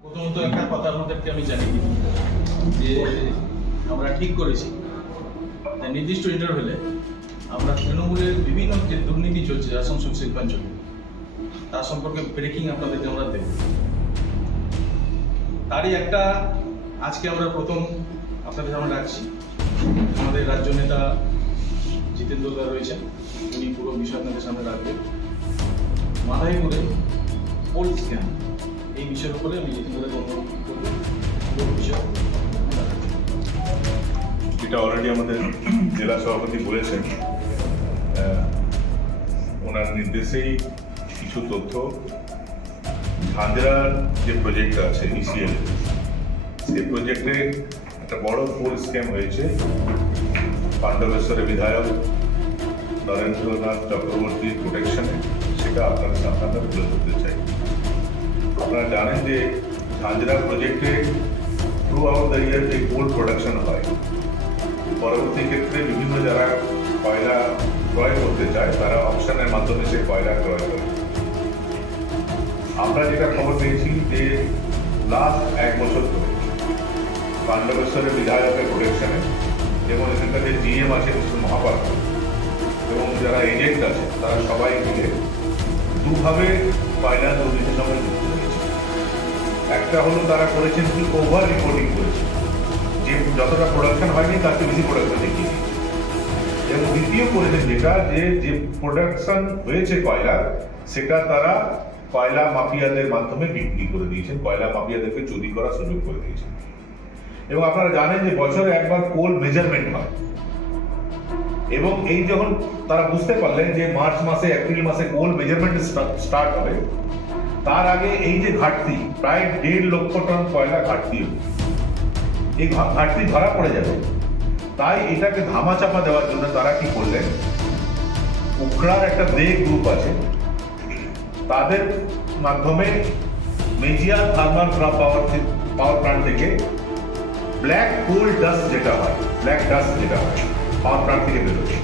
প্রথমত একটা কথা আপনাদেরকে আমি জানি যে আমরা ঠিক করেছি নির্দিষ্ট ইন্টারভেলে আমরা তৃণমূলের বিভিন্ন যে দুর্নীতি চলছে আসানসোল শিল্পাঞ্চলে তার সম্পর্কে ব্রেকিং আপনাদেরকে আমরা দেব। তারই একটা আজকে আমরা প্রথম আপনাদের সামনে রাখছি। আমাদের রাজ্য নেতা জিতেন্দ্র দা রয়েছেন, উনি পুরো বিষয় আপনাদের সামনে রাখবেন। মাথায় করে পোল স্ক্যাম এই বিষয়ের উপরে আমি জিতেন্দ্রকে অনুরোধ করবো পুরো বিষয়। এটা অলরেডি আমাদের জেলা সভাপতি বলেছেন, ওনার নির্দেশেই কিছু তথ্য ঝাঁঝরার যে প্রজেক্ট আছে ইসিএল, সেই প্রজেক্টে একটা বড় পোল স্ক্যাম হয়েছে। পাণ্ডবেশ্বরের বিধায়ক নরেন্দ্রনাথ চক্রবর্তীর প্রোটেকশনে, সেটা আপনাদের সামনে আমরা তুলে ধরতে চাই। আপনারা জানেন যে ঝাঁঝরা প্রজেক্টে থ্রু আউট দ্য ইয়ার যে কোল প্রোডাকশন হয়, পরবর্তী ক্ষেত্রে বিভিন্ন যারা কয়লা ক্রয় করতে চায় তারা অপশনের মাধ্যমে সেই কয়লা ক্রয় করে। আমরা যেটা খবর পেয়েছি যে লাস্ট 1 বছর ধরে পাণ্ডবেশ্বরের বিধায়কের প্রোটেকশনে এবং এখানকার যে জিএম আছে মিস্টার মহাপাত্র এবং যারা এজেন্ট আছে তারা সবাই মিলে দুভাবে কয়লা দুর্নীতির সঙ্গে যুক্ত হয়েছে। একটা হলো তারা করেছেন কি ওভার রিপোর্টিং করেছে, যে যতটা প্রোডাকশন হয়নি তার চেয়ে বেশি প্রোডাকশন দেখিয়ে দিয়েছে। এবং দ্বিতীয় করেছেন যেটা যে প্রোডাকশন হয়েছে কয়লা, সেটা তারা কয়লা মাফিয়াদের মাধ্যমে বিক্রি করে দিয়েছেন, কয়লা মাফিয়াদেরকে চুরি করার সুযোগ করে দিয়েছেন। এবং আপনারা জানেন যে বছরে একবার কোল মেজারমেন্ট হয়, এবং এই যখন তারা বুঝতে পারলেন যে মার্চ মাসে এপ্রিল মাসে কোল মেজারমেন্ট স্টার্ট হবে, তার আগে এই যে ঘাটতি প্রায় 1.5 লক্ষ টন কয়লা ঘাটতি, এই ঘাটতি ধরা পড়ে যাবে। তাই এটাকে ধামাচাপা দেওয়ার জন্য তারা কি করলেন, উখড়ার একটা দে গ্রুপ আছে, তাদের মাধ্যমে মেজিয়া থার্মাল পাওয়ার প্ল্যান্ট থেকে ব্ল্যাক কোল ডাস্ট যেটা হয়, ব্ল্যাক ডাস্ট যেটা হয় পাওয়ার প্ল্যান্ট থেকে বেরোচ্ছে,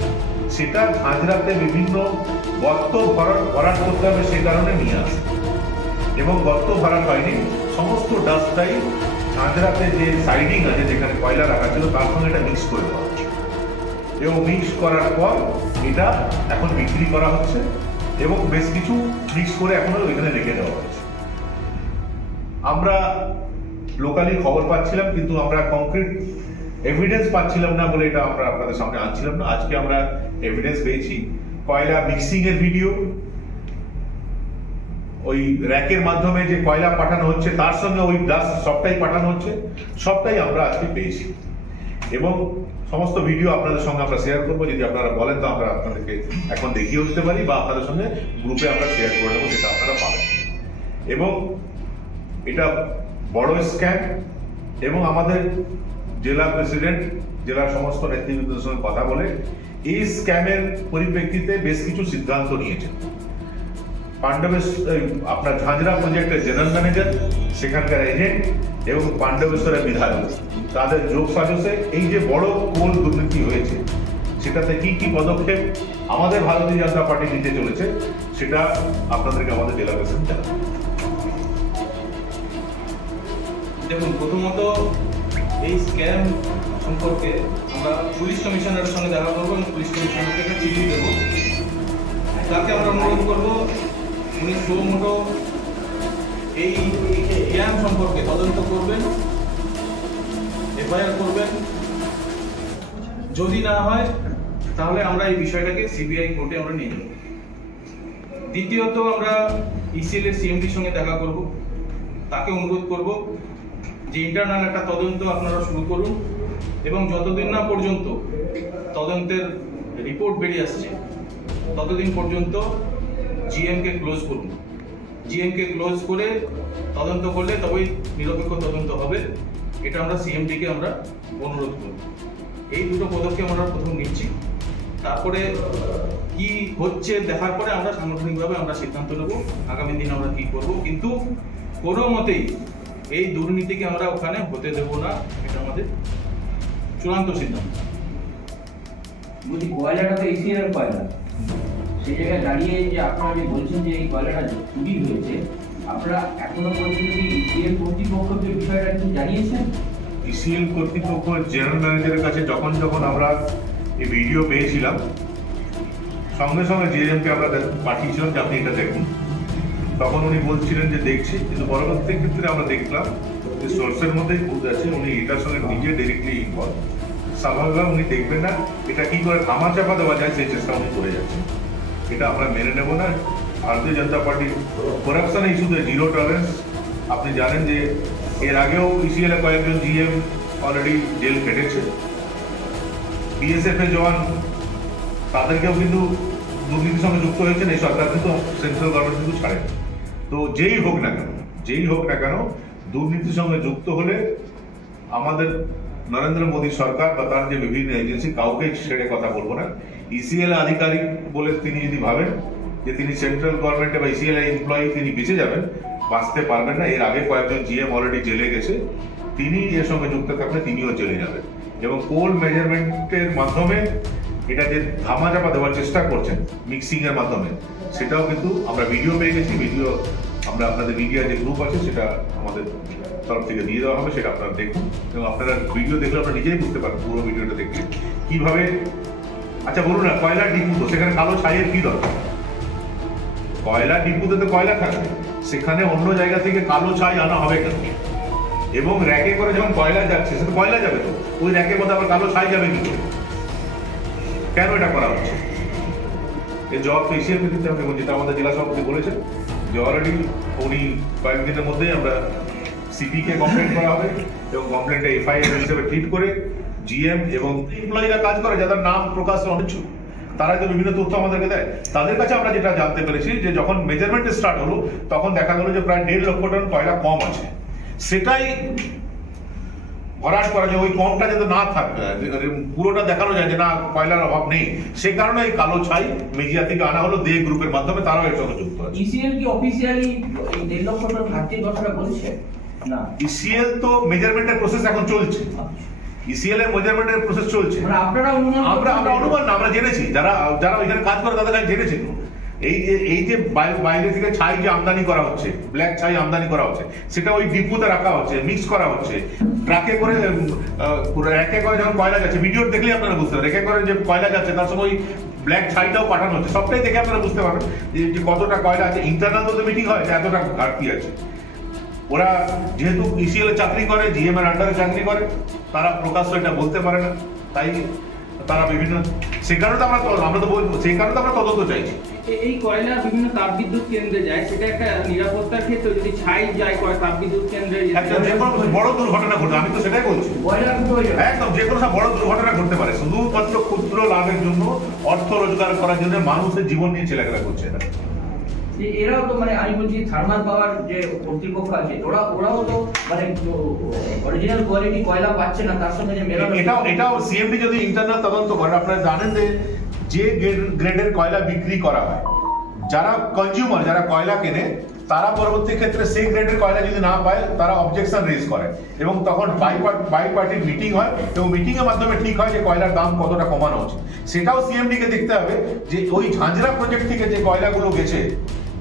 সেটা ঝাঁঝরাতে বিভিন্ন গর্ত ভরাট করতে হবে, সেই কারণে নিয়ে আসে। এবং গর্ত ভরাট হয়নি, সমস্ত ডাস্টটাই ঝাঁঝরাতে যে সাইডিং আছে যেখানে কয়লা রাখা ছিল তার সঙ্গে এটা মিক্স করে দেওয়া হচ্ছে। এবং মিক্স করার পর এটা এখন বিক্রি করা হচ্ছে এবং বেশ কিছু মিক্স করে এখনো ওইখানে রেখে দেওয়া হচ্ছে। আমরা লোকালি খবর পাচ্ছিলাম, কিন্তু আমরা কংক্রিট এভিডেন্স পাচ্ছিলাম না বলে এটা আমরা আপনাদের সামনে আনছিলাম না। আজকে আমরা এভিডেন্স পেয়েছি, কয়লা মিক্সিং এর ভিডিও, ওই র্যাকের মাধ্যমে যে কয়লা পাঠানো হচ্ছে তার সঙ্গে ওই ডাস্ট সবটাই পাঠানো হচ্ছে, সবটাই আমরা আজকে পেয়েছি। এবং সমস্ত ভিডিও আপনাদের সঙ্গে আমরা শেয়ার করবো, যদি আপনারা বলেন তো আমরা আপনাদেরকে এখন দেখিয়ে উঠতে পারি, বা আপনাদের সঙ্গে গ্রুপে আমরা শেয়ার করে দেবো, সেটা আপনারা পাবেন। এবং এটা বড় স্ক্যাম, এবং আমাদের জেলা প্রেসিডেন্ট জেলার সমস্ত নেতৃবৃন্দের সঙ্গে কথা বলে এই স্ক্যামের পরিপ্রেক্ষিতে বেশ কিছু সিদ্ধান্ত নিয়েছেন। আপনার ঝাঁঝরা প্রজেক্টের জেনারেল ম্যানেজার, সেখানকার এজেন্ট এবং পাণ্ডবেশ্বরের বিধায়ক, তাদের যোগ সাজসে এই যে বড় কোল দুর্নীতি হয়েছে, সেটাতে কি কি পদক্ষেপ আমাদের ভারতীয় জনতা পার্টি নিতে চলেছে, সেটা আপনাদেরকে আমাদের জেলা প্রেসিডেন্ট জানাবেন। দেখুন, প্রথমত এই স্ক্যাম সম্পর্কে আমরা পুলিশ কমিশনারের সঙ্গে দেখা করবো এবং পুলিশ কমিশনারকে একটা চিঠি দেবো। তাকে আমরা অনুরোধ করবো উনি সুমোটো এই স্ক্যাম সম্পর্কে তদন্ত করবেন, এফআইআর করবেন। যদি না হয় তাহলে আমরা এই বিষয়টাকে সিবিআই কোর্টে আমরা নিয়ে যাব। দ্বিতীয়ত আমরা ইসিএল এর সিএমডির সঙ্গে দেখা করব, তাকে অনুরোধ করব যে ইন্টারনাল একটা তদন্ত আপনারা শুরু করুন, এবং যতদিন না পর্যন্ত তদন্তের রিপোর্ট বেরিয়ে আসছে ততদিন পর্যন্ত জিএমকে ক্লোজ করুন। জিএমকে ক্লোজ করে তদন্ত করলে তবেই নিরপেক্ষ তদন্ত হবে, এটা আমরা সিএমডিকে আমরা অনুরোধ করব। এই দুটো পদক্ষেপ আমরা প্রথম নিচ্ছি, তারপরে কি হচ্ছে দেখার পরে আমরা সাংগঠনিকভাবে আমরা সিদ্ধান্ত নেব আগামী দিন আমরা কি করব। কিন্তু কোনো মতেই এই দুর্নীতিকে আমরা ওখানে হতে দেব না, এটা আমাদের চূড়ান্ত সিদ্ধান্ত। বলছি কয়লাটা তো ইসিএল কয়লা, সেই জায়গায় দাঁড়িয়ে যে আপনারা যে বলছেন যে এই কয়লাটা চুরি হয়েছে, আপনারা এখনো পর্যন্ত কি ইসিএল কর্তৃপক্ষকে বিষয়টা কি জানিয়েছেন? ইসিএল কর্তৃপক্ষ জেনারেল ম্যানেজারের কাছে যখন আমরা এই ভিডিও পেয়েছিলাম, সঙ্গে সঙ্গে জিএমকে আমরা পাঠিয়েছিলাম যে আপনি এটা দেখুন। তখন উনি বলছিলেন যে দেখছি, কিন্তু পরবর্তী ক্ষেত্রে আমরা দেখলাম যে সোর্সের মধ্যেই ভুল আছে, উনি এটার সঙ্গে নিজে ডিরেক্টলি ইনভলভ। স্বাভাবিকভাবে উনি দেখবেন না এটা কি করে ধামাচাপা দেওয়া যায়, সেই চেষ্টা উনি করে যাচ্ছেন। এটা আমরা মেনে নেব না। ভারতীয় জনতা পার্টির করাপশন ইস্যুতে জিরো টলারেন্স। আপনি জানেন যে এর আগেও ইসিএল এ কয়েকজন জিএম অলরেডি জেল কেটেছে। বিএসএফ এর জওয়ান তাদেরকেও কিন্তু দুর্নীতির সঙ্গে যুক্ত হয়েছেন, এই সরকার কিন্তু সেন্ট্রাল গভর্নমেন্ট কিন্তু ছাড়েনি। তো যেই হোক না কেন দুর্নীতির সঙ্গে যুক্ত হলে আমাদের নরেন্দ্র মোদী সরকার বা তার যে বিভিন্ন এজেন্সি কাউকে ছেড়ে কথা বলবো না। ইসিএল আধিকারিক বলে তিনি যদি ভাবেন যে তিনি সেন্ট্রাল গভর্নমেন্টে বা ইসিএল এমপ্লয়ি তিনি বেঁচে যাবেন, বাঁচতে পারবেন না। এর আগে কয়েকজন জিএম অলরেডি জেলে গেছে, তিনি এর সঙ্গে যুক্ত থাকলে তিনিও জেলে যাবেন। এবং কোল মেজারমেন্টের মাধ্যমে এটা যে ধামাচাপা দেওয়ার চেষ্টা করছেন মিক্সিং এর মাধ্যমে, সেটাও কিন্তু আমরা ভিডিও পেয়ে গেছি। ভিডিও আমরা আপনাদের মিডিয়া যে গ্রুপ আছে সেটা আমাদের তরফ থেকে দিয়ে দেওয়া হবে, সেটা আপনারা দেখুন। এবং আপনারা ভিডিও দেখলে আপনারা নিজেই বুঝতে পারবেন পুরো ভিডিওটা দেখলে কিভাবে। আচ্ছা বলুন না, কয়লা ডিপু তো সেখানে কালো ছাইয়ের কি দরকার? কয়লা ডিপুতে তো কয়লা থাকবে, সেখানে অন্য জায়গা থেকে কালো ছাই আনা হবে কেন? এবং র্যাকে করে যখন কয়লা যাচ্ছে, সে তো কয়লা যাবে, তো ওই র্যাকের মধ্যে আবার কালো ছাই যাবে কি করে? কেন এটা করা হচ্ছে? এই জবাব তো ইসিএল দিতে হবে। এবং যেটা আমাদের জেলা সভাপতি বলেছেন যে অলরেডি উনি কয়েকদিনের মধ্যেই আমরা সিপি কে কমপ্লেন করা হবে এবং কমপ্লেনটা এফআইআর হিসেবে ট্রিট করে জিএম এবং এমপ্লয়িরা কাজ করে যাদের নাম প্রকাশে অনিচ্ছুক, তারা যে বিভিন্ন তথ্য আমাদেরকে দেয়, তাদের কাছে আমরা যেটা জানতে পেরেছি যে যখন মেজারমেন্ট স্টার্ট হলো তখন দেখা গেল যে প্রায় 1.5 লক্ষ টন কয়লা কম আছে। সেটাই ভরাট করা যায়, ওই কমটা যাতে না থাকে, পুরোটা দেখানো যায় যে না কয়লার অভাব নেই। সে কারণে এই কালো ছাই মেজিয়া থেকে আনা হলো দে গ্রুপের মাধ্যমে, তারাও এর সঙ্গে যুক্ত আছে। ইসিএল কি অফিসিয়ালি 1.5 লক্ষ টন ঘাটতির কথাটা বলছে না? ইসিএল তো মেজারমেন্টের প্রসেস এখন চলছে, ইসিএল এর মেজারমেন্টের প্রসেস চলছে। মানে আপনারা অনুমান, আমরা অনুমান না, আমরা জেনেছি, যারা ওইখানে কাজ করে তাদের কাছে জেনেছি। এই যে বাইরে থেকে ছাই যে আমদানি করা হচ্ছে, ব্ল্যাক ছাই আমদানি করা হচ্ছে, সেটা ওই ডিপুতে রাখা হচ্ছে, মিক্স করা হচ্ছে, ট্রাকে করে র্যাকে করে যখন কয়লা যাচ্ছে, ভিডিও দেখলে আপনারা বুঝতে পারবেন, র্যাকে করে যে কয়লা যাচ্ছে তার সঙ্গে ওই ব্ল্যাক ছাইটাও পাঠানো হচ্ছে। সবটাই দেখে আপনারা বুঝতে পারবেন যে কতটা কয়লা আছে। ইন্টারনাল তো মিটিং হয় যে এতটা ঘাটতি আছে। ওরা যেহেতু ইসিএল এ চাকরি করে, জিএম এর আন্ডারে চাকরি করে, তারা প্রকাশ্য এটা বলতে পারে না, তাই তারা বিভিন্ন, সেই কারণে তো আমরা তো বলবো, সেই কারণে তো আমরা তদন্ত চাইছি। এই কয়লা বিভিন্ন তাপবিদ্যুৎ কেন্দ্রে যায়, সেটা একটা নিরাপত্তার ক্ষেত্রে যদি ছাই যায় তাপবিদ্যুৎ কেন্দ্রে, যে কোনো বড় দুর্ঘটনা ঘটবে, আমি তো সেটাই বলছি, একদম যে কোনো বড় দুর্ঘটনা ঘটতে পারে। শুধুমাত্র ক্ষুদ্র লাভের জন্য, অর্থ রোজগার করার জন্য মানুষের জীবন নিয়ে ছেলেখেলা করছে এরা। এরাও তো মানে আমি বলছি থার্মাল পাওয়ার যে কর্তৃপক্ষ আছে, ওরাও তো মানে অরিজিনাল কোয়ালিটি কয়লা পাচ্ছে না, তার সঙ্গে যে মেলানো। এটাও সিএমডি যদি ইন্টারনাল তদন্ত করে, আপনারা জানেন যে গ্রেডের কয়লা বিক্রি করা হয়, যারা কনজিউমার, যারা কয়লা কেনে, তারা পরবর্তী ক্ষেত্রে সেই গ্রেডের কয়লা যদি না পায় তারা অবজেকশন রেজ করে এবং তখন বাই পার্টির মিটিং হয় এবং মিটিং এর মাধ্যমে ঠিক হয় যে কয়লার দাম কতটা কমানো হচ্ছে। সেটাও সিএমডি কে দেখতে হবে যে ওই ঝাঁঝরা প্রজেক্ট থেকে যে কয়লাগুলো গেছে,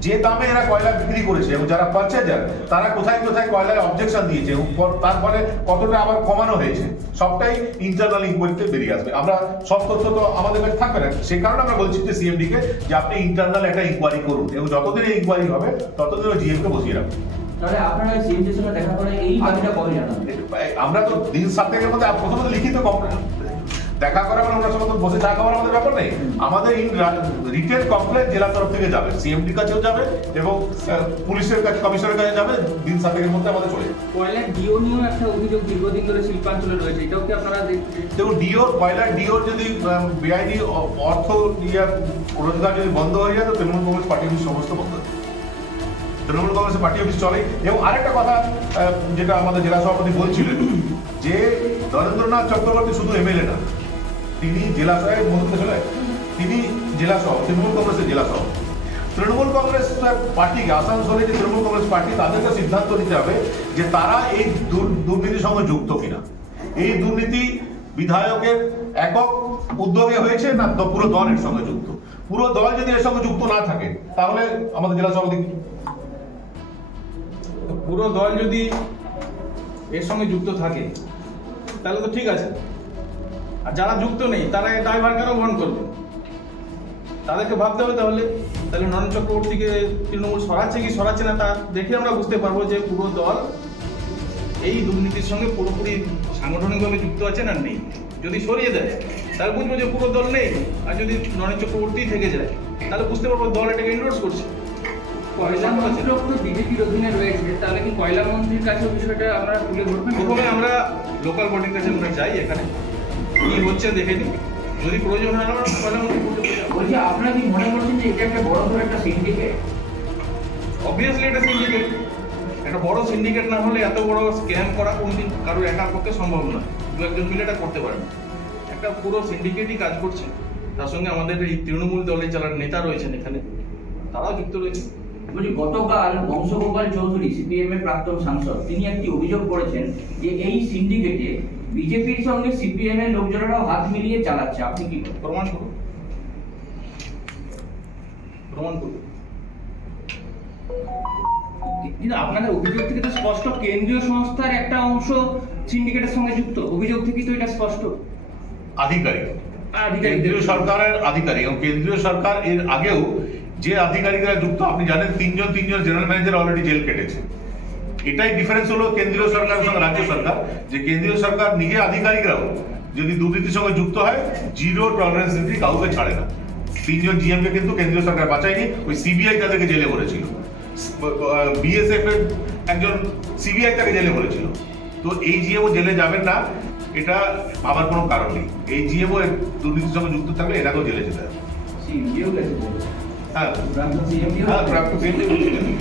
যে দামে এরা কয়লা বিক্রি করেছে এবং যারা পারচেজার তারা কোথায় কোথায় কয়লায় অবজেকশন দিয়েছে এবং তার ফলে কতটা আবার কমানো হয়েছে, সবটাই ইন্টারনাল ইনকোয়ারিতে বেরিয়ে আসবে। আমরা সব তথ্য তো আমাদের কাছে থাকবে না, সেই কারণে আমরা বলছি যে সিএমডি কে যে আপনি ইন্টারনাল একটা ইনকোয়ারি করুন এবং যতদিন ইনকোয়ারি হবে ততদিন ওই জিএম কে বসিয়ে রাখুন। তাহলে আপনারা সিএমডির সঙ্গে দেখা করে এই দাবিটা কবে জানাবেন? আমরা তো দিন 7 দিনের মধ্যে প্রথমত লিখিত দেখা করা, মানে ওনার সঙ্গে বসে চা খাওয়ার আমাদের ব্যাপার নেই। আমাদের রিটেল কমপ্লেন জেলা তরফ থেকে যাবে, সিএমডি কাছেও যাবে এবং পুলিশের কাছে, কমিশনের কাছে যাবে। দিন 7 দিনের মধ্যে আমাদের চলে যাবে। কয়লার ডিও নিয়েও একটা অভিযোগ দীর্ঘদিন ধরে শিল্পাঞ্চলে রয়েছে, এটাও কি আপনারা দেখুন কয়লার ডিওর যদি বেআইনি অর্থ রোজগার যদি বন্ধ হয়ে যায় তো তৃণমূল কংগ্রেস পার্টি অফিস সমস্ত বন্ধ হয়ে যাবে। তৃণমূল কংগ্রেসের পার্টি অফিস চলে। এবং আরেকটা কথা যেটা আমাদের জেলা সভাপতি বলছিলেন যে নরেন্দ্রনাথ চক্রবর্তী শুধু এমএলএ না, তিনি জেলা সাহেব তিনি জেলা সভাপতি, তৃণমূল কংগ্রেসের জেলা সভাপতি। তৃণমূল কংগ্রেস পার্টিকে, আসানসোলে যে তৃণমূল কংগ্রেস পার্টি, তাদেরকে সিদ্ধান্ত নিতে হবে যে তারা এই দুর্নীতির সঙ্গে যুক্ত কিনা। এই দুর্নীতি বিধায়কের একক উদ্যোগে হয়েছে না পুরো দলের সঙ্গে যুক্ত। পুরো দল যদি এর সঙ্গে যুক্ত না থাকে তাহলে আমাদের জেলা সভাপতি পুরো দল যদি এর সঙ্গে যুক্ত থাকে তাহলে তো ঠিক আছে, আর যারা যুক্ত নেই তারা এই দায়ভার কেন বহন করবে? তাদেরকে ভাবতে হবে তাহলে নরেন চক্রবর্তীকে তৃণমূল সরাচ্ছে কি সরাচ্ছে না তা দেখে আমরা বুঝতে পারবো যে পুরো দল এই দুর্নীতির সঙ্গে পুরোপুরি সাংগঠনিকভাবে যুক্ত আছে না নেই। যদি সরিয়ে দেয় তাহলে বুঝবো যে পুরো দল নেই, আর যদি নরেন চক্রবর্তী থেকে যায় তাহলে বুঝতে পারবো দল এটাকে এন্ডোর্স করছে। কয়লা মন্ত্রক তো বিজেপির অধীনে রয়েছে, তাহলে কি কয়লা মন্ত্রীর কাছে বিষয়টা আমরা তুলে ধরবেন? প্রথমে আমরা লোকাল বডির কাছে আমরা যাই, এখানে কি হচ্ছে দেখে নিই, যদি প্রয়োজন হয় আমরা প্রধানমন্ত্রী বলতে পারি। বলছি আপনারা কি মনে করছেন যে এটা একটা বড় ধরনের একটা সিন্ডিকেট? অবভিয়াসলি এটা সিন্ডিকেট, একটা বড় সিন্ডিকেট না হলে এত বড় স্ক্যাম করা কোনদিন কারোর একার পক্ষে সম্ভব নয়, দু একজন মিলে এটা করতে পারে না। একটা পুরো সিন্ডিকেটই কাজ করছে, তার সঙ্গে আমাদের এই তৃণমূল দলের যারা নেতা রয়েছেন এখানে তারাও যুক্ত রয়েছে। বলছি গতকাল বংশগোপাল চৌধুরী সিপিএম এর প্রাক্তন সাংসদ তিনি একটি অভিযোগ করেছেন যে এই সিন্ডিকেটে বিজেপির সঙ্গে সিপিএম এর লোকজনেরাও হাত মিলিয়ে চালাচ্ছে, আপনি কি বলেন? প্রমাণ করুন, প্রমাণ করুন। কিন্তু আপনাদের অভিযোগ থেকে তো স্পষ্ট কেন্দ্রীয় সংস্থার একটা অংশ সিন্ডিকেটের সঙ্গে যুক্ত, অভিযোগ থেকেই তো এটা স্পষ্ট। আধিকারিক কেন্দ্রীয় সরকারের আধিকারিক, এবং কেন্দ্রীয় সরকার এর আগেও যে আধিকারিকরা যুক্ত আপনি জানেন তিনজন জেনারেল ম্যানেজার অলরেডি জেল কেটেছে। এটাই ডিফারেন্স হলো কেন্দ্রীয় সরকারের সঙ্গে রাজ্য সরকার, যে কেন্দ্রীয় সরকার নিজে আধিকারিকরাও যদি দুর্নীতির সঙ্গে যুক্ত হয় জিরো টলারেন্স নীতি কাউকে ছাড়ে না। তিনজন জিএম কে কিন্তু কেন্দ্রীয় সরকার বাঁচায়নি, ওই সিবিআই তাদেরকে জেলে ভরেছিল, বিএসএফ এর একজন সিবিআই তাকে জেলে ভরেছিল। তো এই জিএমও জেলে যাবেন না এটা ভাবার কোনো কারণ নেই। এই জিএমও দুর্নীতির সঙ্গে যুক্ত থাকলে এটাকেও জেলে যেতে হবে। সিএমজিও গেছে, হ্যাঁ প্রাক্তন সিএমজিও প্রাপ্ত ঠিক আছে।